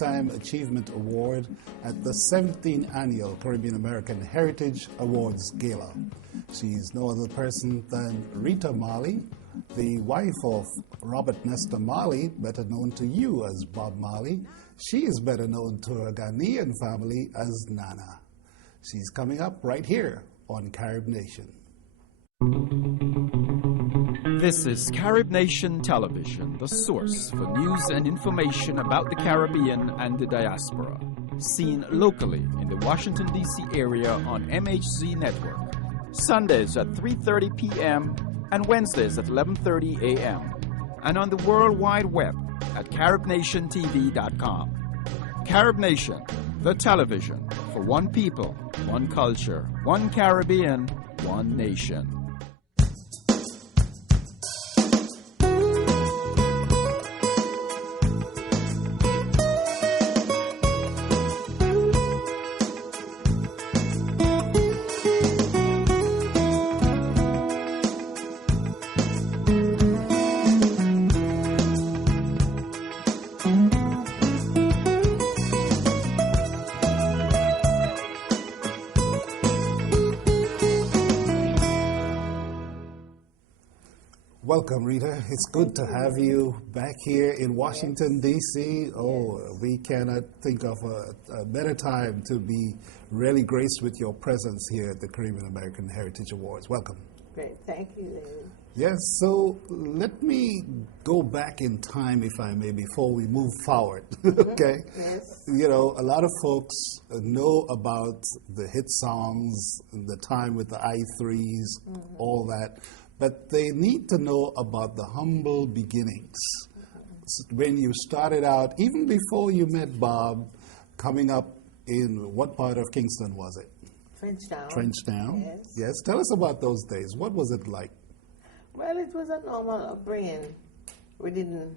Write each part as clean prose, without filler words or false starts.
Lifetime Achievement Award at the 17th Annual Caribbean American Heritage Awards Gala. She's no other person than Rita Marley, the wife of Robert Nesta Marley, better known to you as Bob Marley. She is better known to her Ghanaian family as Nana. She's coming up right here on CaribNation. This is CaribNation Television, the source for news and information about the Caribbean and the diaspora. Seen locally in the Washington, D.C. area on MHZ Network. Sundays at 3:30 p.m. and Wednesdays at 11:30 a.m. And on the World Wide Web at CaribNationTV.com. CaribNation, the television for one people, one culture, one Caribbean, one nation. Welcome, Rita. It's good to have you back here in Washington, D.C. Oh, we cannot think of a better time to be really graced with your presence here at the Caribbean American Heritage Awards. Welcome. Great. Thank you, David. Yes, so let me go back in time, if I may, before we move forward, okay? Yes. You know, a lot of folks know about the hit songs, the time with the I-Threes, all that. But they need to know about the humble beginnings. When you started out, even before you met Bob, coming up in what part of Kingston was it? Trenchtown. Trenchtown? Yes. Yes. Tell us about those days. What was it like? Well, it was a normal upbringing. We didn't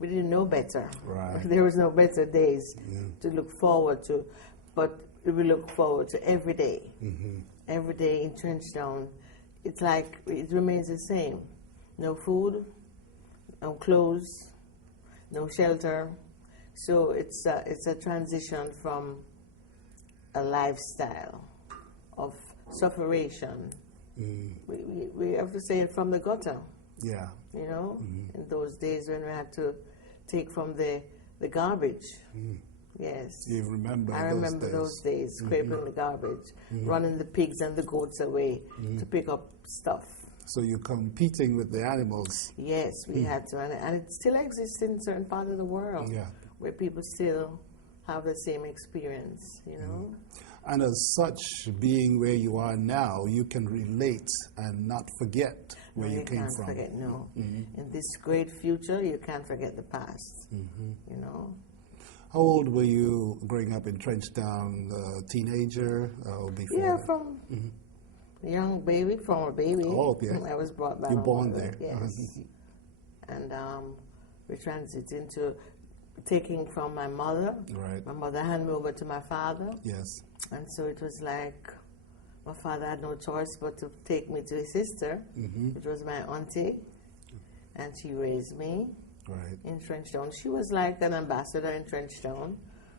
know better. Right. There was no better days to look forward to, but we look forward to every day. Every day in Trenchtown. It's like it remains the same. No food, no clothes, no shelter. So it's a transition from a lifestyle of sufferation. We have to say it from the gutter. Yeah. You know, in those days when we had to take from the garbage. Yes. You remember I remember those days, scraping the garbage, running the pigs and the goats away to pick up stuff. So you're competing with the animals. Yes, we had to. And it still exists in certain parts of the world where people still have the same experience, you know. And as such, being where you are now, you can relate and not forget where you came from. You can't forget, no. In this great future, you can't forget the past, you know. How old were you growing up in Trenchtown? Teenager or before? Yeah, from young baby, from a baby. Oh, yeah. I was brought by you my born mother, there. yes. And we transited into taking from my mother. Right. My mother handed me over to my father. Yes. And so it was like my father had no choice but to take me to his sister, which was my auntie, and she raised me. Right. In Trenchtown. She was like an ambassador in Trenchtown,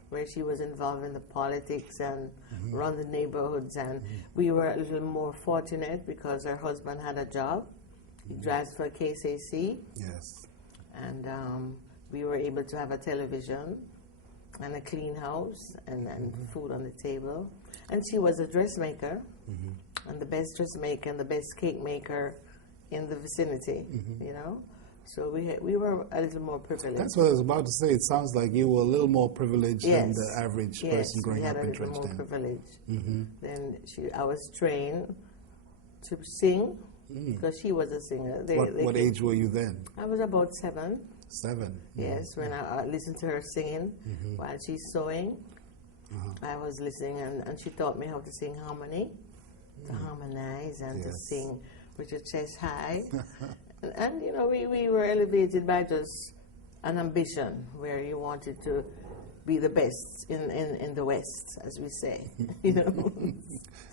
where she was involved in the politics and run the neighborhoods. And we were a little more fortunate because her husband had a job. He drives for KCC. Yes. And we were able to have a television and a clean house and food on the table. And she was a dressmaker, and the best dressmaker and the best cake maker in the vicinity, you know. So we were a little more privileged. That's what I was about to say. It sounds like you were a little more privileged than the average person growing up in Trenchtown. Yes, we had a little more privilege. Then I was trained to sing because she was a singer. What age were you then? I was about 7. 7? Yes, when I listened to her singing while she's sewing. I was listening, and she taught me how to sing harmony, to harmonize, and to sing with your chest high. And you know, we were elevated by just an ambition where you wanted to be the best in the West, as we say, you know.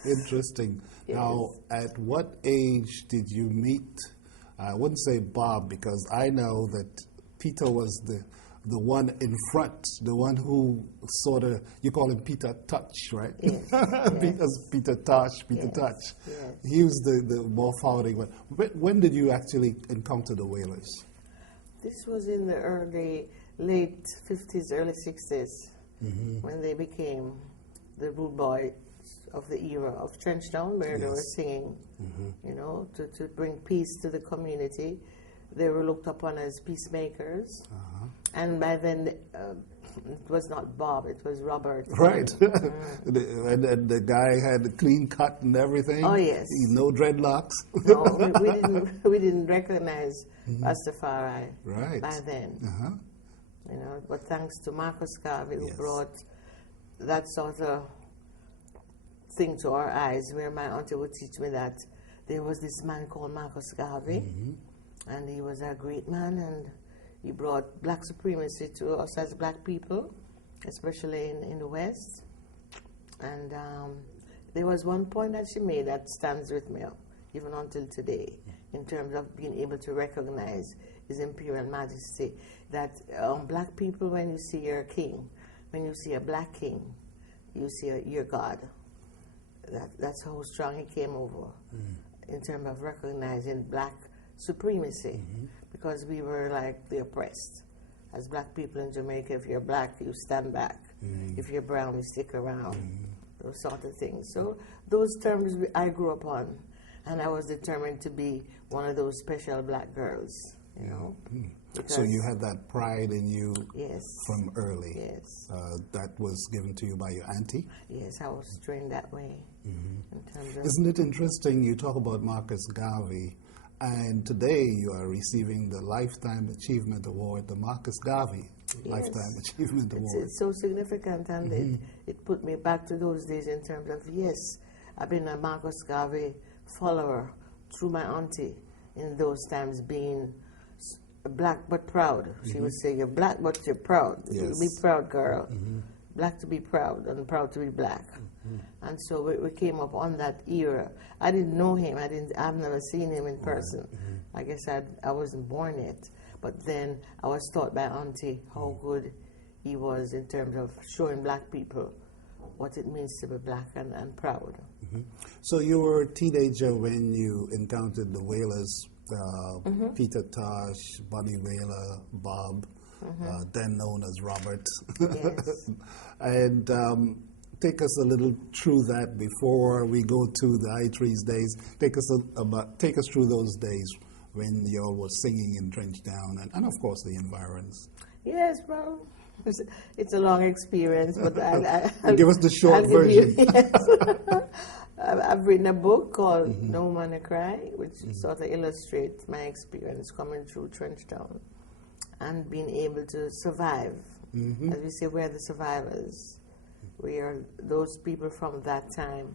Interesting. Yes. Now, at what age did you meet, I wouldn't say Bob, because I know that Peter was the the one in front, the one who sort of, you call him Peter Touch, right? Yes. Peter Touch. Yes. He was the more forwarding one. When did you actually encounter the Wailers? This was in the late 50s, early 60s, when they became the rude boys of the era of Trenchtown, where they were singing, you know, to bring peace to the community. They were looked upon as peacemakers. And by then, it was not Bob, it was Robert. Right. And the guy had a clean cut and everything. Oh, yes. No dreadlocks. No, we didn't recognize Rastafari by then. You know, but thanks to Marcus Garvey, who brought that sort of thing to our eyes, where my auntie would teach me that there was this man called Marcus Garvey, and he was a great man, and he brought black supremacy to us as black people, especially in the West. And there was one point that she made that stands with me even until today, in terms of being able to recognize His Imperial Majesty, that black people, when you see your king, when you see a black king, you see your God. That's how strong he came over in terms of recognizing black supremacy, because we were like the oppressed. As black people in Jamaica, if you're black, you stand back. If you're brown, you stick around. Those sort of things. So those terms I grew up on, and I was determined to be one of those special black girls, you know. So you had that pride in you from early. Yes. That was given to you by your auntie? Yes, I was trained that way. In terms of Isn't it interesting, you talk about Marcus Garvey, and today you are receiving the Lifetime Achievement Award, the Marcus Garvey Lifetime Achievement Award. It's so significant, and it put me back to those days in terms of, yes, I've been a Marcus Garvey follower through my auntie in those times, being black but proud. She would say, you're black but you're proud. Yes. Be proud, girl. Black to be proud and proud to be black. And so we came up on that era. I didn't know him. I've never seen him in person. I guess I wasn't born yet. But then I was taught by auntie how good he was in terms of showing black people what it means to be black and proud. So you were a teenager when you encountered the Wailers, Peter Tosh, Bunny Wailer, Bob, then known as Robert. Yes. And take us a little through that before we go to the I-Threes days. Take us through those days when you all were singing in Trenchtown and of course the environs. Yes, well, it's a long experience, but give us the short version. I've written a book called No Man a Cry, which sort of illustrates my experience coming through Trenchtown and being able to survive. As we say, we're the survivors. We are those people from that time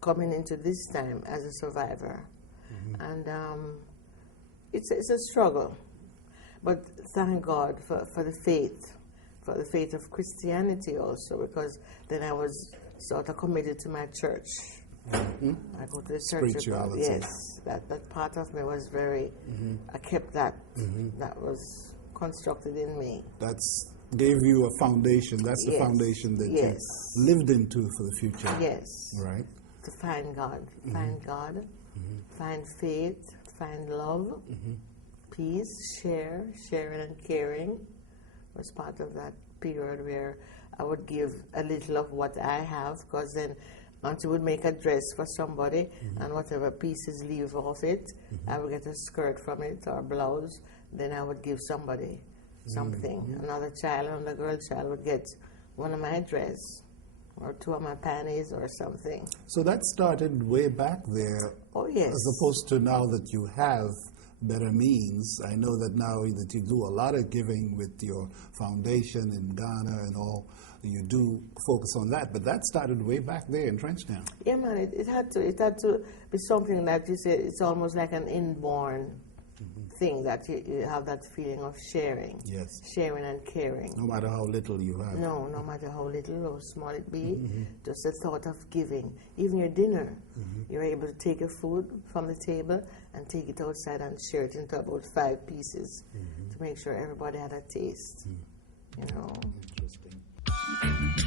coming into this time as a survivor. And it's a struggle. But thank God for the faith of Christianity also, because then I was sort of committed to my church. I go to the church. Spirituality. Yes, that part of me was very, I kept that. That was constructed in me. That's gave you a foundation. That's the foundation that you lived into for the future. Yes. Right. To find God. Find God. Find faith. Find love. Peace. Sharing and caring was part of that period where I would give a little of what I have, because then auntie would make a dress for somebody, and whatever pieces leave off it, I would get a skirt from it or a blouse, then I would give somebody something. Another girl child would get one of my dress or two of my panties or something. So that started way back there. Oh, yes. As opposed to now that you have better means. I know that now that you do a lot of giving with your foundation in Ghana and all, you do focus on that, but that started way back there in Trenchtown. Yeah, man, it had to be something that you say it's almost like an inborn thing that you have that feeling of sharing. Yes. Sharing and caring. No matter how little you have. No matter how little or small it be, just the thought of giving. Even your dinner, you're able to take your food from the table and take it outside and share it into about 5 pieces to make sure everybody had a taste. You know. Interesting.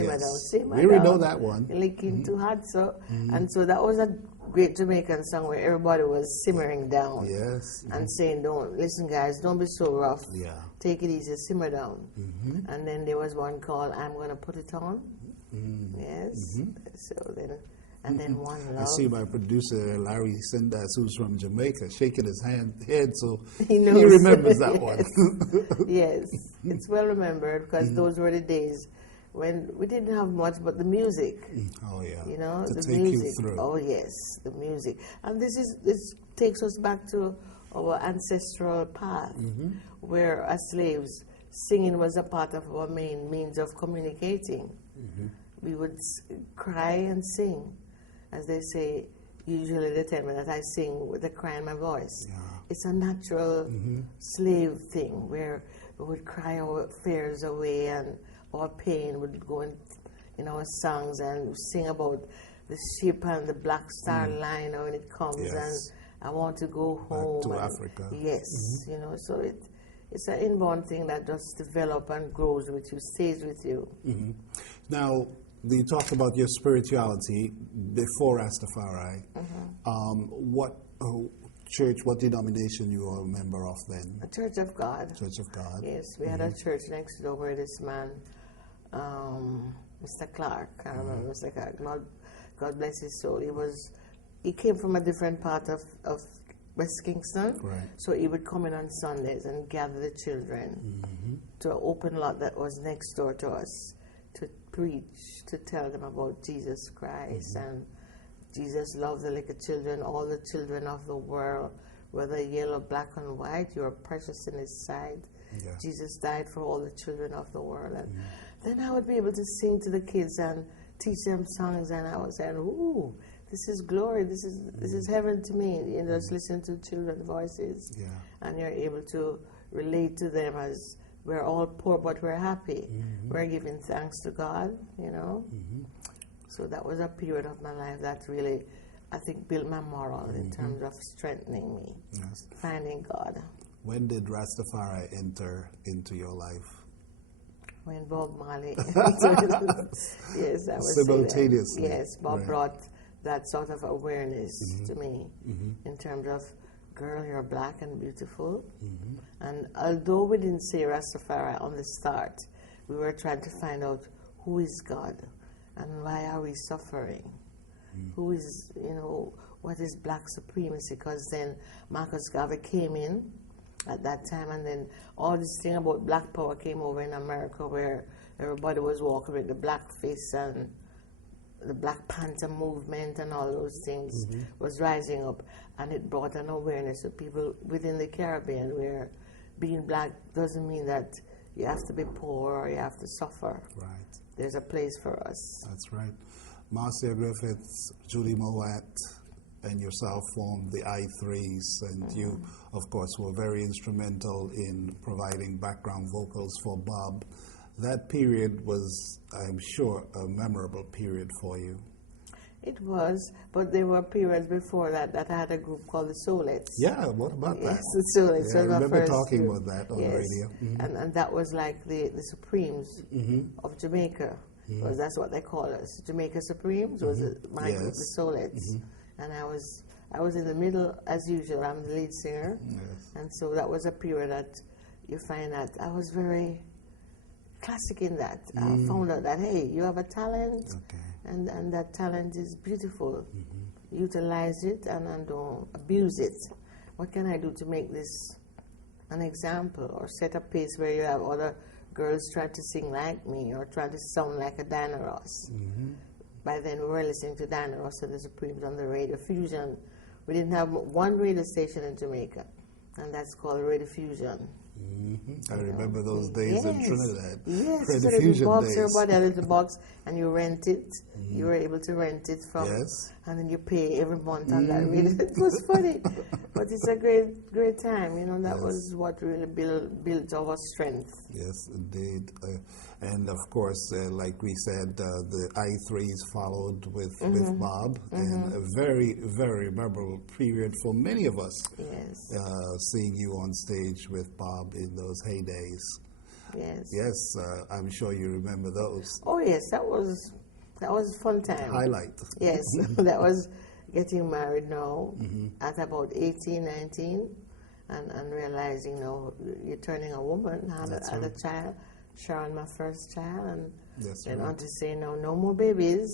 Yes. Simmer We already down, know that one. Licking too hot, so and so that was a great Jamaican song where everybody was simmering down. Yes. And saying, "Don't listen, guys. Don't be so rough. Yeah. Take it easy. Simmer down." And then there was one called "I'm Gonna Put It On." Yes. So then, and then One Love. I see my producer Larry Sendas, who's from Jamaica, shaking his head, so He knows. he remembers that Yes. one. Yes, it's well remembered because those were the days when we didn't have much but the music. Oh yeah. You know, to the take music. you through. Oh yes, the music. And this takes us back to our ancestral path, where as slaves, singing was a part of our main means of communicating. We would cry and sing, as they say. Usually they tell me that I sing with a cry in my voice. Yeah. it's a natural slave thing where we would cry our fears away and our pain would go in our songs and sing about the ship and the black star line when it comes and I want to go home. Back to Africa. Yes, you know, so it's an inborn thing that just develops and grows with you, stays with you. Now, you talked about your spirituality before Rastafari. What church, what denomination you were a member of then? A Church of God. Church of God. Yes, we had a church next door where this man, Mr. Clark, I remember Mr. Clark, God bless his soul. He came from a different part of West Kingston, so he would come in on Sundays and gather the children to an open lot that was next door to us to preach, to tell them about Jesus Christ and Jesus loved the little children, all the children of the world, whether yellow, black, and white, you are precious in his sight. Jesus died for all the children of the world. And then I would be able to sing to the kids and teach them songs, and I was saying, ooh, this is glory, this is heaven to me. You know, just listen to children's voices, and you're able to relate to them as we're all poor, but we're happy. We're giving thanks to God, you know. So that was a period of my life that really, I think, built my moral in terms of strengthening me, finding God. When did Rastafari enter into your life? When Bob Marley, yes, I was simultaneously. Yes, Bob brought that sort of awareness to me in terms of, girl, you're black and beautiful. And although we didn't say Rastafari on the start, we were trying to find out who is God and why are we suffering? Who is, you know, what is black supremacy? Because then Marcus Garvey came in at that time, and then all this thing about black power came over in America where everybody was walking with the black face and the Black Panther movement and all those things was rising up, and it brought an awareness of people within the Caribbean where being black doesn't mean that you have to be poor or you have to suffer. There's a place for us. That's right. Marcia Griffiths, Judy Mowat, and yourself formed the I-Threes, and you, of course, were very instrumental in providing background vocals for Bob. That period was, I'm sure, a memorable period for you. It was, but there were periods before that I had a group called the Soullettes. Yeah, what about that? Yes, the Soullettes. I remember talking about that on the radio. And that was like the Supremes of Jamaica, because that's what they call us. Jamaica Supremes was my group, the Soullettes. And I was in the middle, as usual. I'm the lead singer. And so that was a period that you find that I was very classic in that. I found out that, hey, you have a talent, and that talent is beautiful. Utilize it and don't abuse it. What can I do to make this an example, or set a pace where you have other girls trying to sing like me or trying to sound like a Diana Ross? By then we were listening to Diana Ross and the Supremes on the Radio Fusion. We didn't have one radio station in Jamaica, and that's called Radio Fusion. I remember those days in Trinidad. Yes, Radio so there's Fusion a box, days. everybody had a little box, and you rent it. You were able to rent it from, and then you pay every month on that radio. It was funny, but it's a great time. You know, that was what really built our strength. Yes, indeed. And of course, like we said, the I-Threes followed with Bob, and a very, very memorable period for many of us. Seeing you on stage with Bob in those heydays. Yes, I'm sure you remember those. Oh yes, that was a fun time. Highlight. Yes, that was getting married now at about 18, 19, and realizing, you know, you're turning a woman, had a child. Sharon, my first child, and then on to say, no more babies,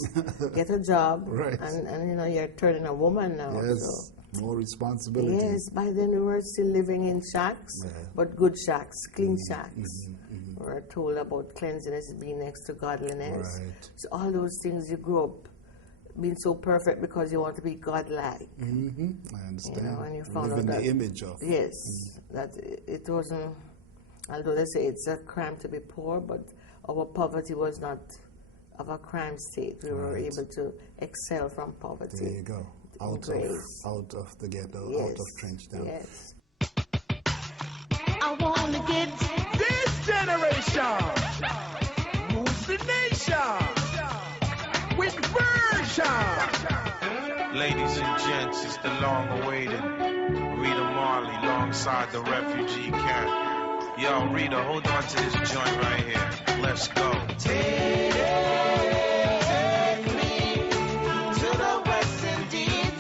get a job, and you know, you're turning a woman now. Yes, so. More responsibility. Yes, by then we were still living in shacks, but good shacks, clean shacks. We were told about cleanliness being next to godliness. So all those things, you grow up being so perfect because you want to be godlike. I understand. You know, and you found live out in that the image of. Yes, that it wasn't. Although they say it's a crime to be poor, but our poverty was not of a crime state. We were able to excel from poverty. There you go. Out of the ghetto, out of Trenchtown. wanna get This generation moves the nation with version. Ladies and gents, it's the long-awaited Rita Marley alongside the refugee camp. Yo, Rita, hold on to this joint right here. Let's go. Take me to the West Indies.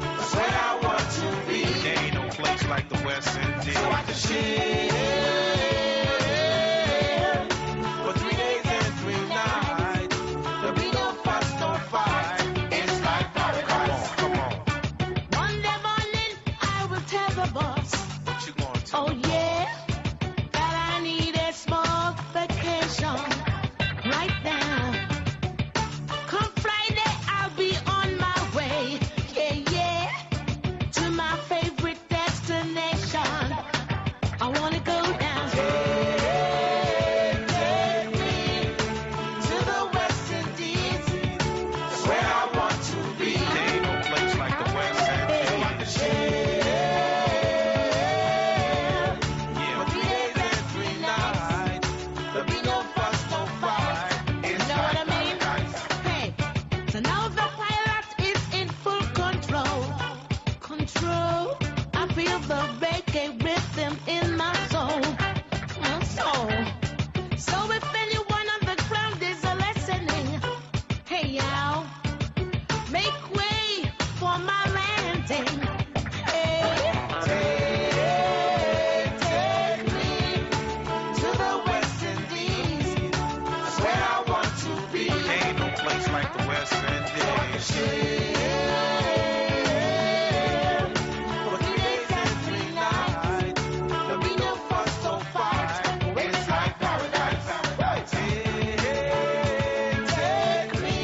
That's where I want to be. There ain't no place like the West Indies. So I can share for 3 days and 3 nights. There'll be no fuss, no fight. It's like paradise. Come on. Monday morning, I will tell the boss. What you gonna tell Oh me? yeah, that I need a small vacation right now. Come Friday, I'll be on my way. Yeah, yeah, to my favorite destination. I wanna go down. Take me to the West Indies. That's where I want to be. There ain't no place like the West Indies. Yeah. For 3 days and 3 nights, there'll be no fuss, no fight. You know what I mean? Hey, so now the pilot is in full control. Control. I feel the reggae rhythm in my soul. My soul. So if anyone on the ground is listening, hey y'all, make way for my landing. Hey, take me to the West Indies. That's where I want to be. There ain't no place like the West Indies. For 3 days and 3 nights, there'll be no fuss, no fight. It's like paradise. Take me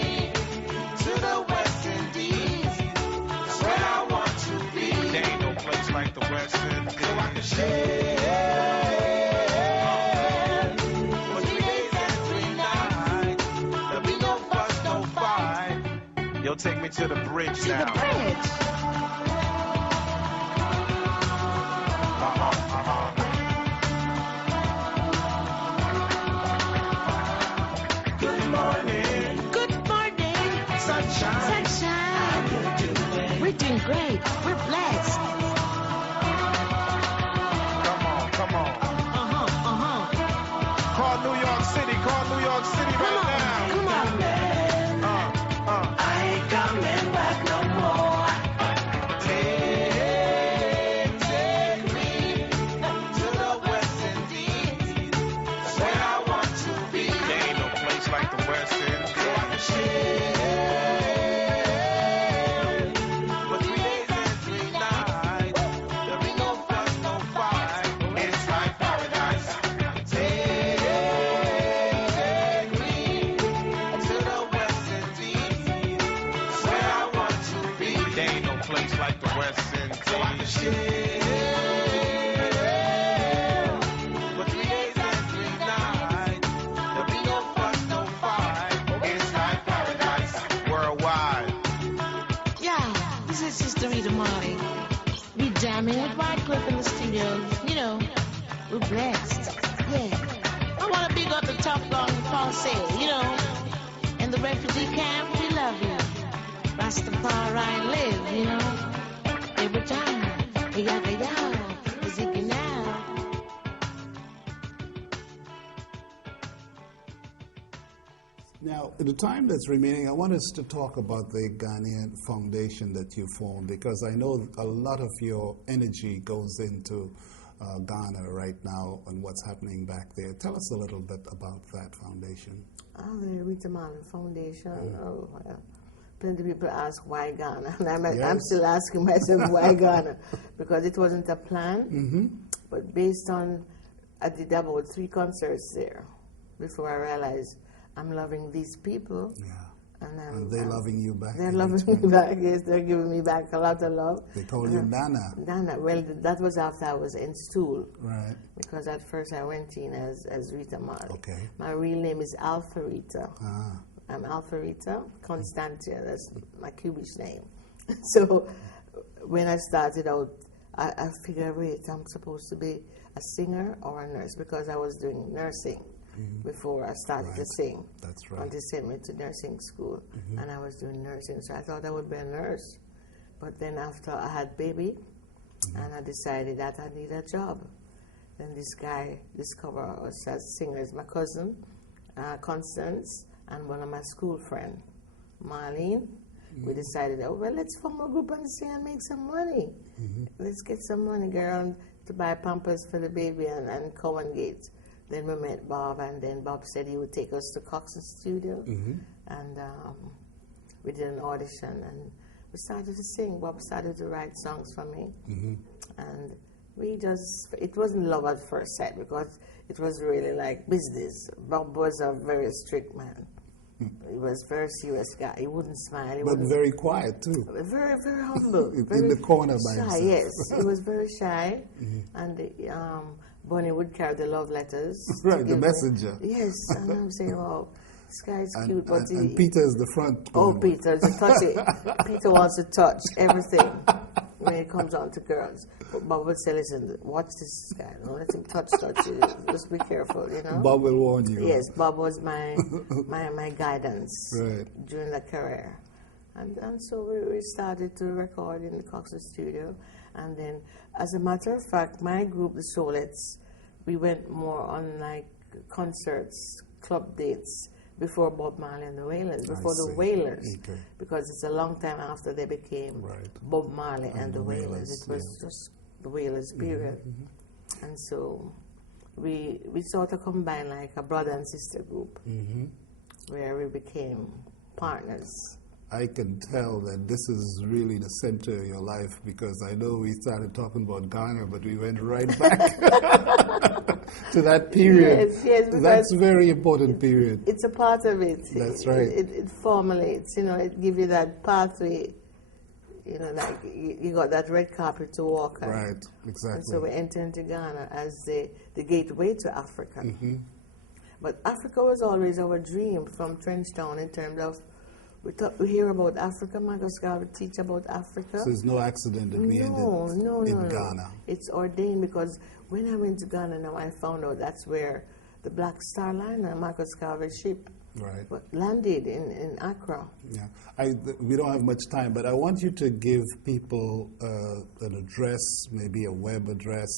to the West Indies. That's where I want to be. There ain't no place like the West Indies. For 3 days and 3 nights, there'll be no fuss, no fight. Yo, take me to the bridge To the now. bridge. Good morning, Good morning, sunshine. sunshine. We're doing great. We're blessed. Come on. Call New York City Come right on, come on. now. I ain't coming back no more. Take me to the West Indies. That's where I want to be. There ain't no place like the West Indies. For 3 days and 3 nights, there'll be no fuss, no fight. It's like paradise. Take me to the West Indies. That's where I want to be. There ain't no place like the West Indies. For 3 days and 3 nights, there'll be no fuss, no fight. It's like paradise. Worldwide. Yeah, this is Sister Rita Marley. We jamming with Wycliffe in the studio. You know, we're blessed. Yeah. I want to big up the tough long Francais, you know. In the refugee camp, we love you. Rastafari live, you know. Every time. Yaga yaga, ziggy now. Now, in the time that's remaining, I want us to talk about the Ghanaian Foundation that you formed, because I know a lot of your energy goes into Ghana right now and what's happening back there. Tell us a little bit about that foundation. The Rita Marley Foundation. Oh, well, plenty of people ask why Ghana, and I'm Yes. still asking myself why Ghana, because it wasn't a plan. But based on, I did about 3 concerts there before I realized I'm loving these people. Yeah. And they're loving you back. They're in loving me return. back. Yes, they're giving me back a lot of love. They call you Nana. Nana. Well, that was after I was in school. Right. Because at first I went in as Rita Marley. Okay. My real name is Alpha Rita. Ah. I'm Alpha Rita Constantia. That's my Cubish name. So when I started out, I figured, wait, I'm supposed to be a singer or a nurse, because I was doing nursing before I started to sing. That's right. They sent me to nursing school, and I was doing nursing, so I thought I would be a nurse. But then after I had baby, and I decided that I need a job. Then this guy discovered us as singers, my cousin, Constance, and one of my school friends, Marlene. We decided, oh, well, let's form a group and sing and make some money. Let's get some money, girl, to buy Pampers for the baby and Cowan Gate. Then we met Bob, and then Bob said he would take us to Cox's studio. And we did an audition, and we started to sing. Bob started to write songs for me. And we just, it wasn't love at first sight, because it was really like business. Bob was a very strict man. He was a very serious guy. He wouldn't smile. He But wouldn't, very quiet, too. very, very humble. In very the corner by shy, himself. yes. He was very shy. And Bonnie would carry the love letters. Right, to the give me. messenger. Yes, and I'm saying, oh, this guy is cute, but and Peter is the front. oh, one. Peter, to touch it. Peter wants to touch everything when it comes on to girls. But Bob would say, listen, watch this guy. Don't let him touch you. Just be careful, you know. Bob will warn you. Yes, Bob was my guidance Right. during the career. And so we started to record in the Cox's studio. And then, as a matter of fact, my group, the Soullettes, we went more on like concerts, club dates, before Bob Marley and the Wailers, before the see. Wailers. Okay. Because it's a long time after they became Right. Bob Marley and the Wailers, Wailers. It was just the Wailers period. And so we sort of combined like a brother and sister group, where we became partners. I can tell that this is really the center of your life, because I know we started talking about Ghana, but we went right back to that period. Yes, That's a very important period. It's a part of it. That's right. It formulates, you know, it gives you that pathway, you know, like you got that red carpet to walk on. Right, exactly. And so we enter into Ghana as the gateway to Africa. But Africa was always our dream from Trenchtown in terms of, we hear about Africa, Marcus Garvey teach about Africa. So it's no accident that we ended in Ghana. It's ordained, because when I went to Ghana now, I found out that's where the Black Star Liner, Marcus Garvey's ship, Right. landed in Accra. Yeah. We don't have much time, but I want you to give people an address, maybe a web address,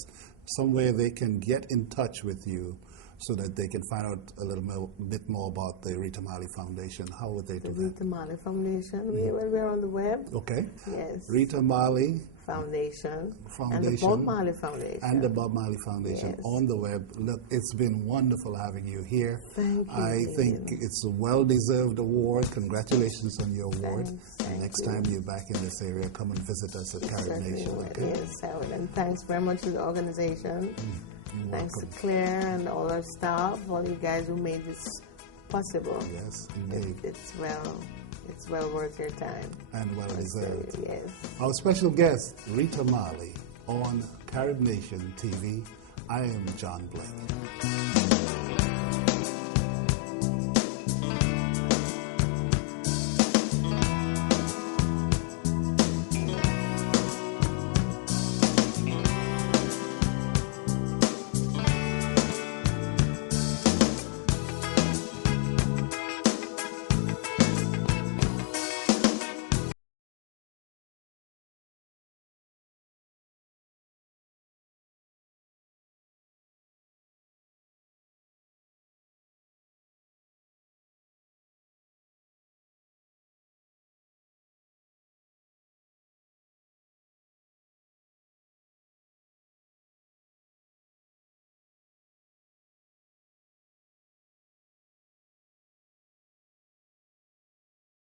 somewhere they can get in touch with you, so that they can find out a little bit more about the Rita Marley Foundation. How would they do The that? Rita Marley Foundation. We're on the web. Okay. Yes. Rita Marley Foundation. Foundation. And the Bob Marley Foundation. And the Bob Marley Foundation Yes. on the web. Look, it's been wonderful having you here. Thank you, I think Ian. it's a well-deserved award. Congratulations on your award. Thank Next you. time you're back in this area, come and visit us at CaribNation. Okay? Yes, I will. And thanks very much to the organization. You're Thanks welcome. to Claire and all our staff, all you guys who made this possible. Yes, indeed. It's well worth your time. And well-deserved. Yes. Our special guest, Rita Marley, on CaribNation TV. I am John Blake.